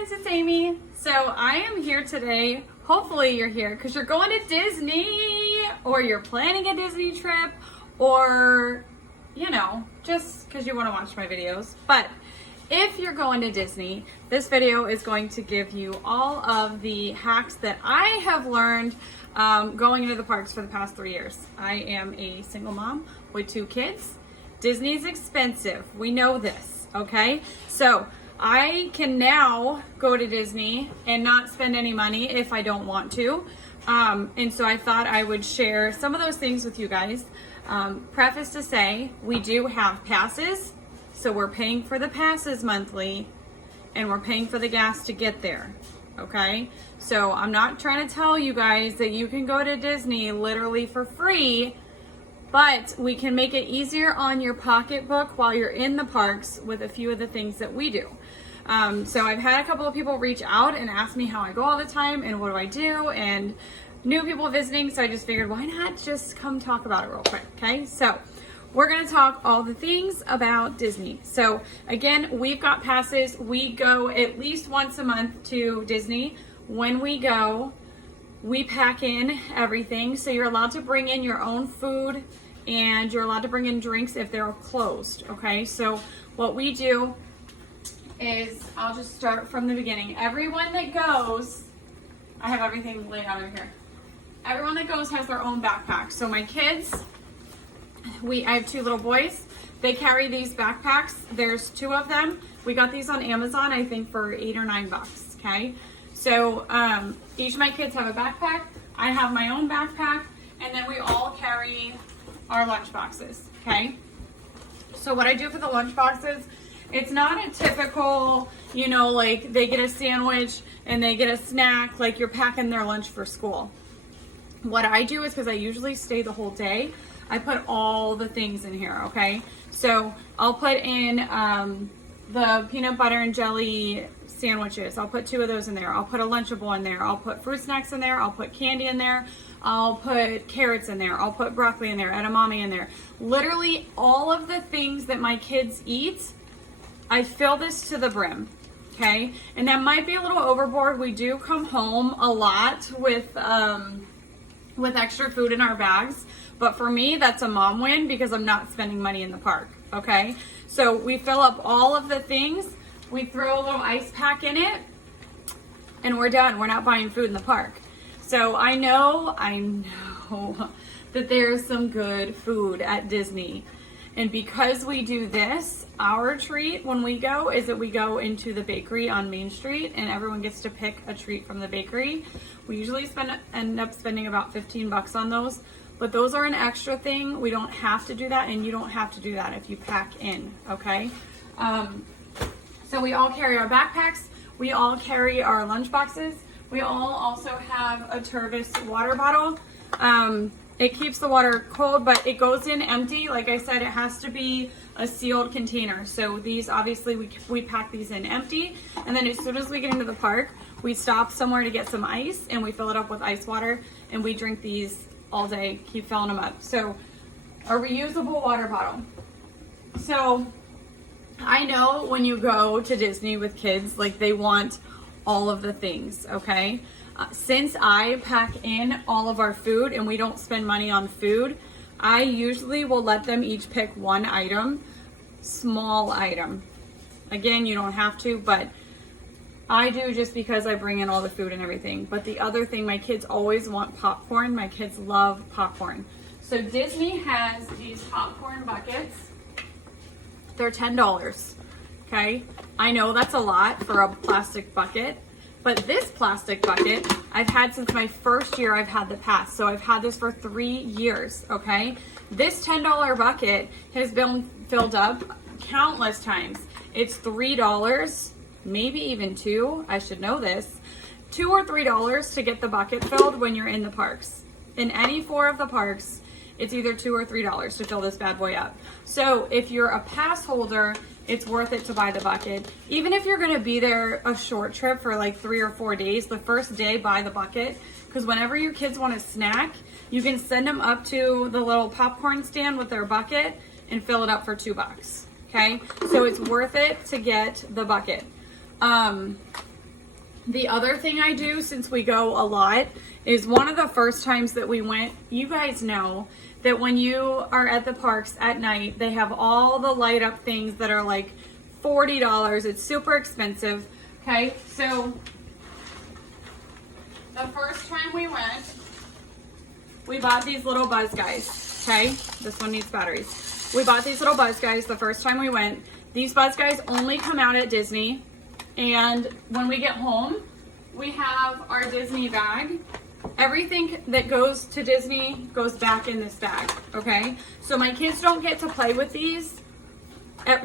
friends, it's Amy. So I am here today. Hopefully you're here because you're going to Disney or you're planning a Disney trip or, you know, just because you want to watch my videos. But if you're going to Disney, this video is going to give you all of the hacks that I have learned going into the parks for the past 3 years. I am a single mom with 2 kids. Disney's expensive. We know this, okay? So I can now go to Disney and not spend any money if I don't want to. And so I thought I would share some of those things with you guys. Preface to say, we do have passes. So we're paying for the passes monthly and we're paying for the gas to get there. Okay? So I'm not trying to tell you guys that you can go to Disney literally for free, but we can make it easier on your pocketbook while you're in the parks with a few of the things that we do. So I've had a couple of people reach out and ask me how I go all the time and what do I do, and new people visiting, so I just figured why not just come talk about it real quick, okay? So we're gonna talk all the things about Disney. So again, we've got passes. We go at least once a month to Disney. When we go, we pack in everything. So you're allowed to bring in your own food and you're allowed to bring in drinks if they're closed, okay? So what we do is, I'll just start from the beginning. Everyone that goes, I have everything laid out over here. Everyone that goes has their own backpack. So my kids, I have 2 little boys. They carry these backpacks. There's 2 of them. We got these on Amazon, I think for $8 or $9, okay? So each of my kids have a backpack. I have my own backpack, and then we all carry our lunch boxes, okay? So what I do for the lunch boxes, it's not a typical, you know, like they get a sandwich and they get a snack, like you're packing their lunch for school. What I do is, because I usually stay the whole day, I put all the things in here, okay? So I'll put in the peanut butter and jelly sandwiches. I'll put 2 of those in there. I'll put a Lunchable in there. I'll put fruit snacks in there. I'll put candy in there. I'll put carrots in there. I'll put broccoli in there, edamame in there. Literally all of the things that my kids eat, I fill this to the brim, okay? And that might be a little overboard. We do come home a lot with extra food in our bags. But for me, that's a mom win because I'm not spending money in the park, okay? So we fill up all of the things. We throw a little ice pack in it, and we're done. We're not buying food in the park. So I know that there's some good food at Disney. And because we do this, our treat when we go is that we go into the bakery on Main Street and everyone gets to pick a treat from the bakery. We usually end up spending about $15 on those. But those are an extra thing. We don't have to do that, and you don't have to do that if you pack in, okay? So we all carry our backpacks. We all carry our lunch boxes. We all also have a Tervis water bottle. It keeps the water cold, but it goes in empty. Like I said, it has to be a sealed container. So these, obviously, we pack these in empty. And then as soon as we get into the park, we stop somewhere to get some ice, and we fill it up with ice water, and we drink these all day, keep filling them up. So a reusable water bottle. So I know when you go to Disney with kids, like they want all of the things, okay? Since I pack in all of our food and we don't spend money on food, I usually will let them each pick one item, small item. Again, you don't have to, but I do just because I bring in all the food and everything. But the other thing, my kids always want popcorn. My kids love popcorn. So Disney has these popcorn buckets. They're $10, okay? I know that's a lot for a plastic bucket, but this plastic bucket I've had since my first year I've had the pass. So I've had this for 3 years, okay? This $10 bucket has been filled up countless times. It's $3. Maybe even $2, I should know this, $2 or $3 to get the bucket filled when you're in the parks. In any 4 of the parks, it's either $2 or $3 to fill this bad boy up. So if you're a pass holder, it's worth it to buy the bucket. Even if you're gonna be there a short trip for like 3 or 4 days, the first day buy the bucket, because whenever your kids want a snack, you can send them up to the little popcorn stand with their bucket and fill it up for $2, okay? So it's worth it to get the bucket. The other thing I do, since we go a lot, is one of the first times that we went, you guys know that when you are at the parks at night, they have all the light up things that are like $40. It's super expensive. Okay, so the first time we went, we bought these little buzz guys. Okay, this one needs batteries. We bought these little buzz guys the first time we went. These buzz guys only come out at Disney. And when we get home, we have our Disney bag. Everything that goes to Disney goes back in this bag, okay? So my kids don't get to play with these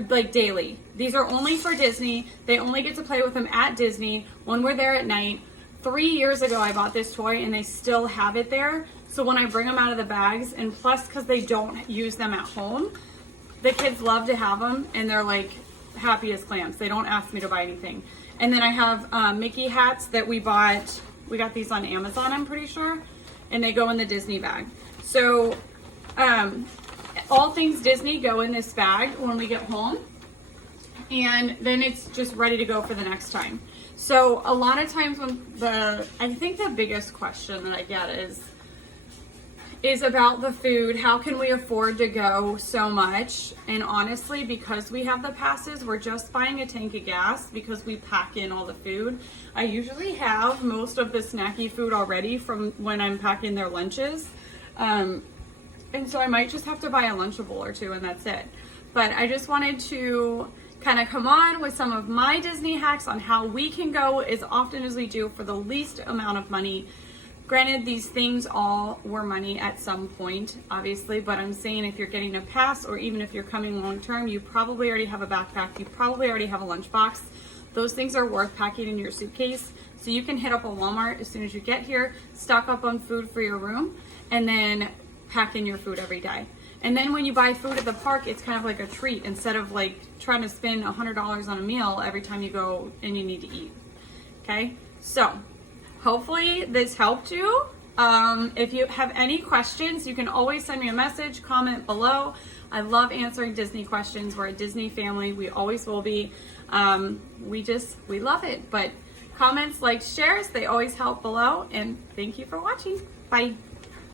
like daily. These are only for Disney. They only get to play with them at Disney when we're there at night. 3 years ago, I bought this toy and they still have it there. So when I bring them out of the bags, and plus because they don't use them at home, the kids love to have them and they're like happy as clams. They don't ask me to buy anything. And then I have Mickey hats that we bought. We got these on Amazon, I'm pretty sure. And they go in the Disney bag. So all things Disney go in this bag when we get home. And then it's just ready to go for the next time. So a lot of times I think the biggest question that I get is about the food. How can we afford to go so much? And honestly, because we have the passes, we're just buying a tank of gas because we pack in all the food. I usually have most of the snacky food already from when I'm packing their lunches. And so I might just have to buy a Lunchable or two and that's it. But I just wanted to kind of come on with some of my Disney hacks on how we can go as often as we do for the least amount of money. Granted, these things all were money at some point, obviously, but I'm saying if you're getting a pass or even if you're coming long term, you probably already have a backpack, you probably already have a lunchbox. Those things are worth packing in your suitcase. So you can hit up a Walmart as soon as you get here, stock up on food for your room, and then pack in your food every day. And then when you buy food at the park, it's kind of like a treat instead of like trying to spend $100 on a meal every time you go and you need to eat. Okay, so hopefully this helped you. If you have any questions, you can always send me a message, comment below. I love answering Disney questions. We're a Disney family. We always will be. We love it. But comments, likes, shares, they always help below. And thank you for watching. Bye.